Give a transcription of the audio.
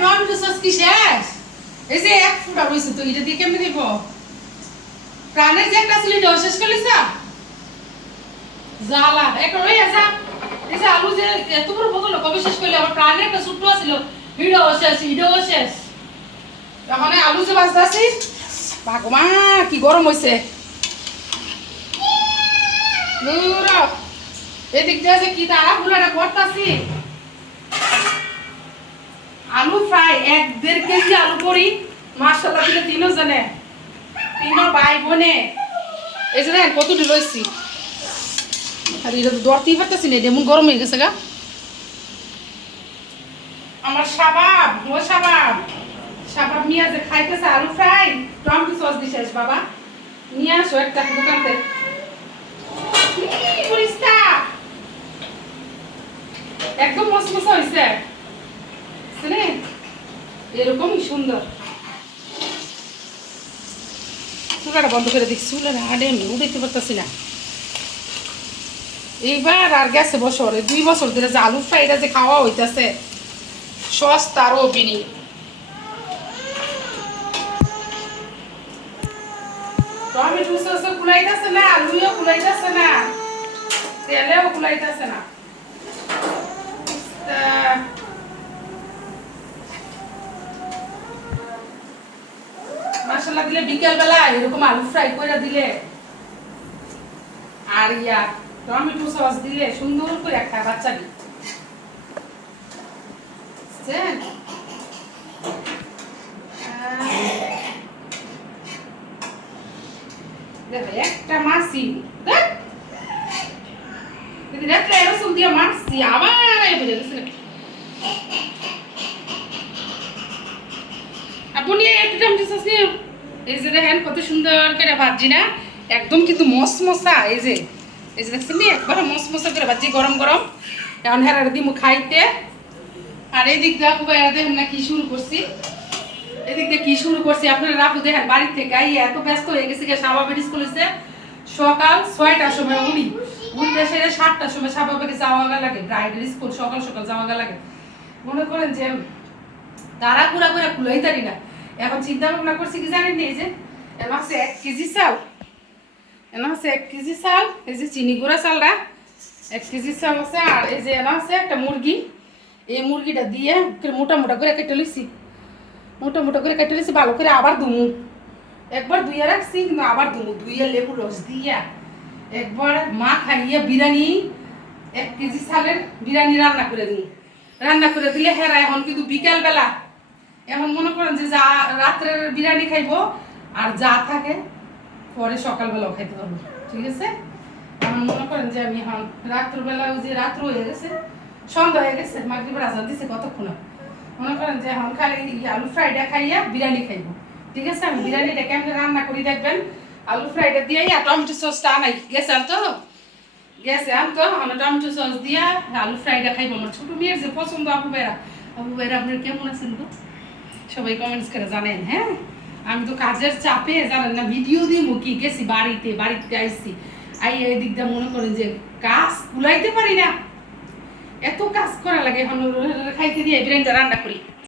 Tomato sauce কি শেষ এই যে এক ফুটা রয়েছে তো, এটা দিয়ে কেমনে দিব প্রাণের যে একটা ছিল এটা শেষ করলিস জ্বালা। একটা রয়ে যা, এই যে আলু যে এত বড় বদল কবে শেষ করলে? আমার প্রাণের একটা ছোট্ট ছিল হিডো শেষ হিডো শেষ। মানে আলু যে বাজতে আছি মা কি গরম নুরা এদিক দিয়ে কি তারা ফুলাটা করতাছি। এক দেড় কেজি আলু করি মাসাল্লাহ দিলে তিনও জানে, তিনও ভাই বোনে। এই যে দেখেন কতটি রয়েছি। আর এটা তো দরতেই পারতেছি না এমন গরম হয়ে গেছে গা। আমার সাবাব ও সাবাব সাবাব মিয়া যে খাইতেছে আলু ফ্রাই, টমেটো সস দিছিস বাবা। নিয়ে আসো একটা দোকান থেকে? একদম মসমসা হয়েছে শুনে এরকমই সুন্দর। চুলাটা বন্ধ করে দেখছি চুলাটা হাডে আমি উঠাইতে পারতেছি না। এইবার আর গেছে বছর দুই বছর ধরে যে আলু ফ্রাইটা যে খাওয়া হইতাছে। সস্তারও বিনি টমেটো সসও কুলাইতেছে না, আলুও কুলাইতেছে না, তেলেও কুলাইতেছে না। মশলা দিলে বিকেল বেলা এরকম আলু ফ্রাই করে দিলে। আর ইয়া টমেটো সস দিলে সুন্দর করে একটা বাচ্চা দি বুঝছেন? আহ, দেখো একটা মাসি আবার আপনি একটু টমেটো সস নিয়ে এই যে দেখেন কত সুন্দর করে ভাজি না? একদম কিন্তু মশমশা এই যে। এই যে দেখছেন একবার মশমশা করে ভাজি, গরম গরম। এখন হেরার দিমু খাইতে। আর এদিক দেখো এরা দেখেন না কি শুরু করছি। এদিক দিয়ে কি শুরু করছি? আপনারা রাখু দেখেন, বাড়ির থেকে আই এত ব্যস্ত হয়ে গেছে যে স্বাভাবিক স্কুল হয়েছে সকাল ছয়টার সময় উনি। উঠতে সেরে সাতটার সময় স্বাভাবিক যাওয়া লাগে, ব্রাইডের স্কুল, সকাল সকাল যাওয়া লাগে। মনে করেন যে তারা কুড়া করে খুলেই তারি না। এখন চিন্তা ভাবনা করছি কি জানেন এই যে এর আছে এক কেজি চাল। এর আছে এক কেজি চাল, এই যে চিনি গুঁড়া চালটা, এক কেজি চাল আছে, আর এই যে এর আছে একটা মুরগি। এই মুরগিটা দিয়ে মোটা মোটা করে কেটে লইছি। মোটা মোটা করে কেটে লইছি, ভালো করে আবার দুমু একবার ধুইয়া রাখছি, কিন্তু আবার দুমু ধুইয়া লেবু রস দিয়া একবার মা খাইয়া বিরিয়ানি, এক কেজি চালের বিরিয়ানি রান্না করে দিই রান্না করে দিলে হেরা এখন কিন্তু বিকেল বেলা এখন মনে করেন যে যা রাত্রে বিরিয়ানি খাইবো আর যা থাকে পরে সকালবেলাও খাইতে পারব, ঠিক আছে? এখন মনে করেন যে আমি এখন রাত্রবেলা যে রাত্র হয়ে গেছে, সন্ধ্যা হয়ে গেছে মাগরিবের আজান দিছে কতক্ষণ মনে করেন যে এখন খালি আলু ফ্রাইটা খাইয়া বিরিয়ানি খাইবো, ঠিক আছে? আমি বিরিয়ানিটা কেমন রান্না করি দেখবেন? আলু ফ্রাইটা দিয়ে আর টমেটো সসটা আনাই, গেছে আনতো? গেছে আনতো আমরা টমেটো সস দিয়া আলু ফ্রাইটা খাইবো। আমার ছোট মেয়ের যে পছন্দ আপু বেড়া আপু বেড়া আপনার কেমন আছেন গো? সবাই কমেন্টস করে জানেন হ্যাঁ? আমি তো কাজের চাপে, জানেন না ভিডিও দিয়ে মুখি গেছি বাড়িতে বাড়িতে আইসি আই এই দিকটা মনে করেন যে কাজ কুলাইতে পারি না। এত কাজ করা লাগে, এখন খাইতে দিয়ে রান্না করি।